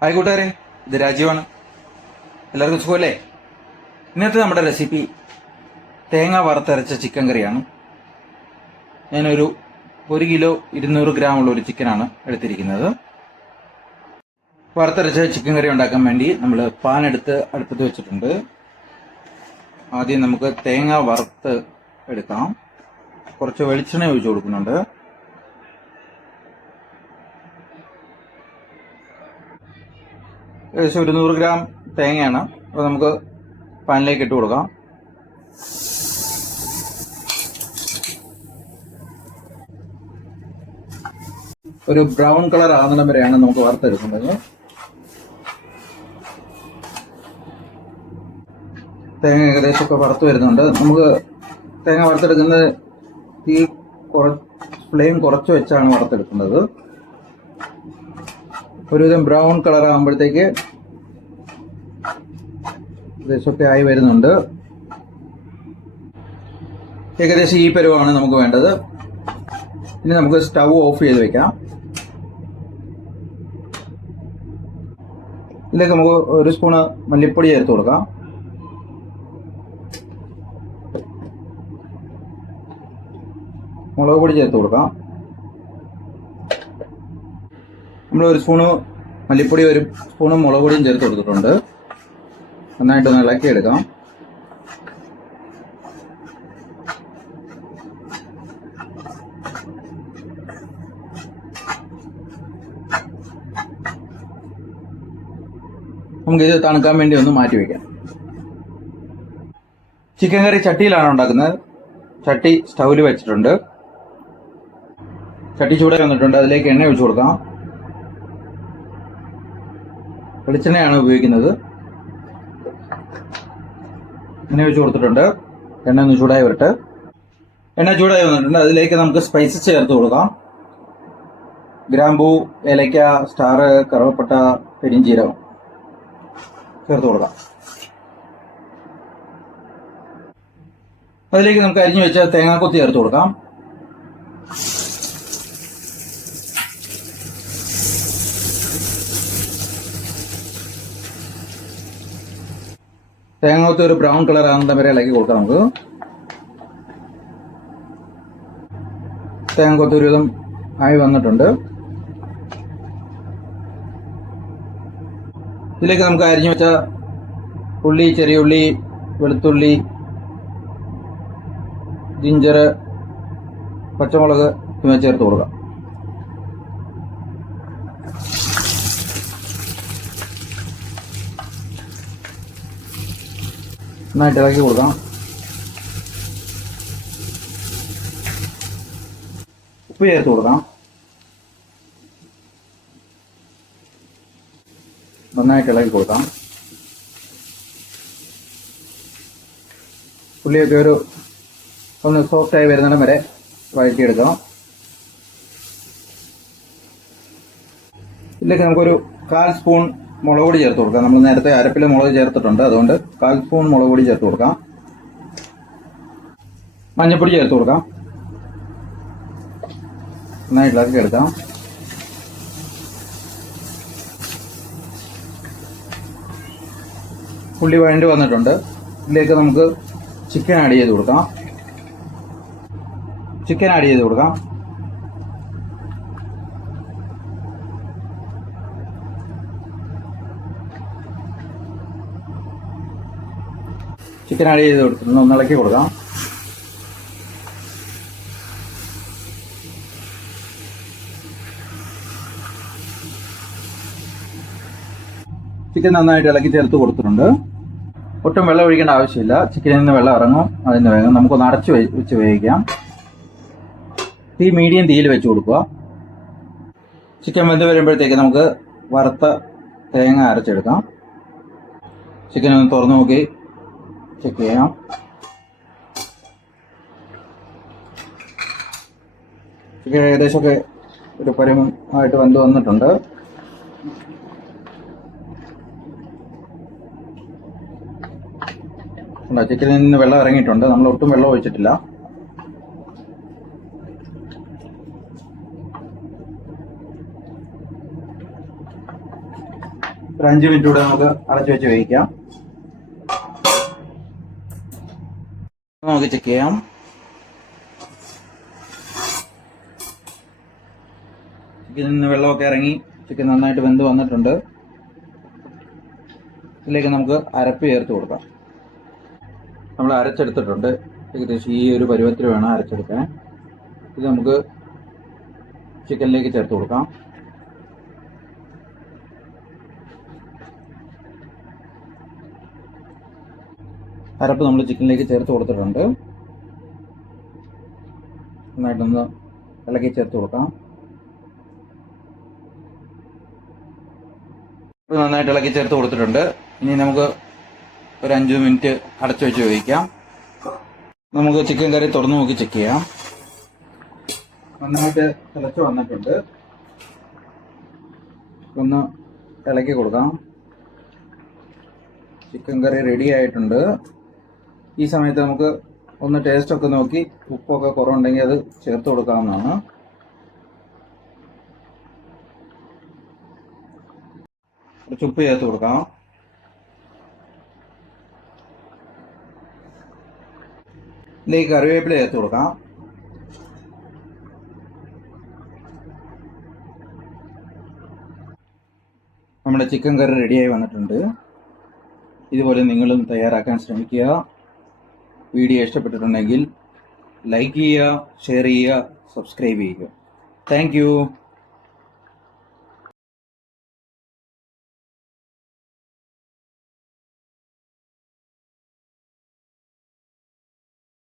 Hi കൂട്ടുകാരെ, ഇത് രാജീവാണ്. എല്ലാവർക്കും സുഖമല്ലേ? ഇന്നത്തെ നമ്മുടെ റെസിപ്പി തേങ്ങ വറുത്തരച്ച ചിക്കൻ കറിയാണ്. ഞാനൊരു 1 കിലോ 200 ഗ്രാം ഉള്ള ഒരു ചിക്കനാണ് എടുത്തിരിക്കുന്നത്. വറുത്തരച്ച ചിക്കൻ കറി ഉണ്ടാക്കാൻ വേണ്ടി നമ്മൾ പാൻ എടുത്ത് അടുപ്പത്ത് വെച്ചിട്ടുണ്ട്. ആദ്യം നമുക്ക് തേങ്ങ വറുത്ത് എടുക്കാം. കുറച്ച് വെളിച്ചെണ്ണ ഒഴിച്ചു കൊടുക്കുന്നുണ്ട്. ഏകദേശം 100 ഗ്രാം തേങ്ങയാണ്. അപ്പോൾ നമുക്ക് പാനിലേക്ക് ഇട്ട് കൊടുക്കാം. ഒരു ബ്രൗൺ കളർ ആകുന്നിടം വരെയാണ് നമുക്ക് വറുത്തെടുക്കുന്നത്. തേങ്ങ ഏകദേശം ഒക്കെ വറുത്ത് വരുന്നുണ്ട്. നമുക്ക് തേങ്ങ വറുത്തെടുക്കുന്നത് ഫ്ലെയിം കുറച്ച് വെച്ചാണ് വറുത്തെടുക്കുന്നത്. ഒരുവിധം ബ്രൗൺ കളർ ആകുമ്പോഴത്തേക്ക് ഏകദേശമൊക്കെ ആയി വരുന്നുണ്ട്. ഏകദേശം ഈ പരുവമാണ് നമുക്ക് വേണ്ടത്. ഇനി നമുക്ക് സ്റ്റൗ ഓഫ് ചെയ്ത് വെക്കാം. ഇതിലേക്ക് നമുക്ക് 1 സ്പൂണ് മല്ലിപ്പൊടി ചേർത്ത് കൊടുക്കാം. മുളക് പൊടി ചേർത്ത് കൊടുക്കാം. നമ്മൾ 1 സ്പൂണ് മല്ലിപ്പൊടി 1 സ്പൂണ് മുളക് പൊടിയും ചേർത്ത് കൊടുത്തിട്ടുണ്ട്. നന്നായിട്ടൊന്ന് ഇളക്കിയെടുക്കാം. നമുക്കിത് തണുക്കാൻ വേണ്ടി ഒന്ന് മാറ്റി വയ്ക്കാം. ചിക്കൻ കറി ചട്ടിയിലാണ് ഉണ്ടാക്കുന്നത്. ചട്ടി സ്റ്റൗവിൽ വെച്ചിട്ടുണ്ട്. ചട്ടി ചൂടായി വന്നിട്ടുണ്ട്. അതിലേക്ക് എണ്ണ ഒഴിച്ചു കൊടുക്കാം. വെളിച്ചെണ്ണയാണ് ഉപയോഗിക്കുന്നത്. എണ്ണ ഒഴിച്ചു കൊടുത്തിട്ടുണ്ട്. എണ്ണ ഒന്ന് ചൂടായി വരട്ടെ. എണ്ണ ചൂടായി വന്നിട്ടുണ്ട്. അതിലേക്ക് നമുക്ക് സ്പൈസസ് ചേർത്ത് കൊടുക്കാം. ഗ്രാമ്പൂ, ഏലക്ക, സ്റ്റാർ, കറുവപ്പട്ട, പെരിഞ്ചീരകം ചേർത്ത് കൊടുക്കാം. അതിലേക്ക് നമുക്ക് അരിഞ്ഞു വെച്ച തേങ്ങാക്കൊത്തി ചേർത്ത് കൊടുക്കാം. തേങ്ങാക്കൊത്തി ഒരു ബ്രൗൺ കളർ ആകുന്ന വരെ ഇളക്കി കൊടുക്കാം. നമുക്ക് തേങ്ങാക്കൊത്തി ഒരുവിധം ആയി വന്നിട്ടുണ്ട്. ഇതിലേക്ക് നമുക്ക് അരിഞ്ഞു വെച്ച ഉള്ളി, ചെറിയ ഉള്ളി, വെളുത്തുള്ളി, ജിഞ്ചർ, പച്ചമുളക് ഇവ ചേർത്ത് കൊടുക്കാം. നന്നായിട്ട് ഇളക്കി കൊടുക്കാം. ഉപ്പ് ചേർത്ത് കൊടുക്കാം. നന്നായിട്ട് ഇളക്കി കൊടുക്കാം. ഉള്ളിയൊക്കെ ഒന്ന് സോഫ്റ്റായി വരുന്നിടം വരെ വഴറ്റിയെടുക്കാം. ഇതിലേക്ക് നമുക്കൊരു 1/4 സ്പൂൺ മുളക് പൊടി ചേർത്ത് കൊടുക്കാം. നമ്മൾ നേരത്തെ അരപ്പിൽ മുളക് ചേർത്തിട്ടുണ്ട്. അതുകൊണ്ട് 1/4 സ്പൂൺ മുളക് പൊടി ചേർത്ത് കൊടുക്കാം. മഞ്ഞൾപ്പൊടി ചേർത്ത് കൊടുക്കാം. നന്നായിട്ട് ഇളക്കി എടുക്കാം. ഉള്ളി വഴണ്ടി വന്നിട്ടുണ്ട്. ഇതിലേക്ക് നമുക്ക് ചിക്കൻ ആഡ് ചെയ്ത് കൊടുക്കാം. ചിക്കൻ ആഡ് ചെയ്ത് കൊടുക്കാം. ചിക്കൻ ആഡ് ചെയ്ത് കൊടുത്തിട്ടുണ്ട്. ഒന്ന് ഇളക്കി കൊടുക്കാം. ചിക്കൻ നന്നായിട്ട് ഇളക്കി ചേർത്ത് കൊടുത്തിട്ടുണ്ട്. ഒട്ടും വെള്ളം ഒഴിക്കേണ്ട ആവശ്യമില്ല. ചിക്കനിൽ നിന്ന് വെള്ളം ഇറങ്ങും. അതിന് വേഗം നമുക്കൊന്ന് അടച്ച് വെച്ച് വേവിക്കാം. തീ മീഡിയം തീയിൽ വെച്ച് കൊടുക്കുക. ചിക്കൻ വെന്ത് വരുമ്പോഴത്തേക്ക് നമുക്ക് വറുത്ത തേങ്ങ അരച്ചെടുക്കാം. ചിക്കൻ ഒന്ന് തുറന്നു നോക്കി ചെക്ക് ചെയ്യാം. ചിക്കൻ ഏകദേശമൊക്കെ ഒരു പരുവമായിട്ട് വെന്ത് വന്നിട്ടുണ്ട്. ചിക്കനിൽ നിന്ന് വെള്ളം ഇറങ്ങിയിട്ടുണ്ട്. നമ്മൾ ഒട്ടും വെള്ളം ഒഴിച്ചിട്ടില്ല. ഒരു 5 മിനിറ്റ് കൂടെ നമുക്ക് അടച്ചു വെച്ച് വേവിക്കാം. നമുക്ക് ചെക്ക് ചെയ്യാം. ചിക്കനിൽ നിന്ന് വെള്ളമൊക്കെ ഇറങ്ങി ചിക്കൻ നന്നായിട്ട് വെന്ത് വന്നിട്ടുണ്ട്. ഇതിലേക്ക് നമുക്ക് അരപ്പ് ചേർത്ത് കൊടുക്കാം. നമ്മൾ അരച്ചെടുത്തിട്ടുണ്ട്. ഏകദേശം ഈ ഒരു പരുവത്തിൽ വേണം അരച്ചെടുക്കാൻ. ഇത് നമുക്ക് ചിക്കനിലേക്ക് ചേർത്ത് കൊടുക്കാം. അരപ്പ് നമ്മൾ ചിക്കനിലേക്ക് ചേർത്ത് കൊടുത്തിട്ടുണ്ട്. നന്നായിട്ടൊന്ന് ഇളക്കി ചേർത്ത് കൊടുക്കാം. നന്നായിട്ട് ഇളക്കി ചേർത്ത് കൊടുത്തിട്ടുണ്ട്. ഇനി നമുക്ക് ഒരു 5 മിനിറ്റ് അടച്ചു വെച്ച് വേവിക്കാം. നമുക്ക് ചിക്കൻ കറി തുറന്നു നോക്കി ചെക്ക് ചെയ്യാം. നന്നായിട്ട് തിളച്ച് വന്നിട്ടുണ്ട്. ഒന്ന് ഇളക്കി കൊടുക്കാം. ചിക്കൻ കറി റെഡി ആയിട്ടുണ്ട്. ഈ സമയത്ത് നമുക്ക് ഒന്ന് ടേസ്റ്റ് ഒക്കെ നോക്കി ഉപ്പൊക്കെ കുറവുണ്ടെങ്കിൽ അത് ചേർത്ത് കൊടുക്കാവുന്നതാണ്. കുറച്ച് ഉപ്പ് ചേർത്ത് കൊടുക്കാം. ഇതിലേക്ക് കറിവേപ്പില ചേർത്ത് കൊടുക്കാം. നമ്മുടെ ചിക്കൻ കറി റെഡിയായി വന്നിട്ടുണ്ട്. ഇതുപോലെ നിങ്ങളും തയ്യാറാക്കാൻ ശ്രമിക്കുക. വീഡിയോ ഇഷ്ടപ്പെട്ടിട്ടുണ്ടെങ്കിൽ ലൈക്ക് ചെയ്യുക, ഷെയർ ചെയ്യുക, സബ്സ്ക്രൈബ് ചെയ്യുക. താങ്ക്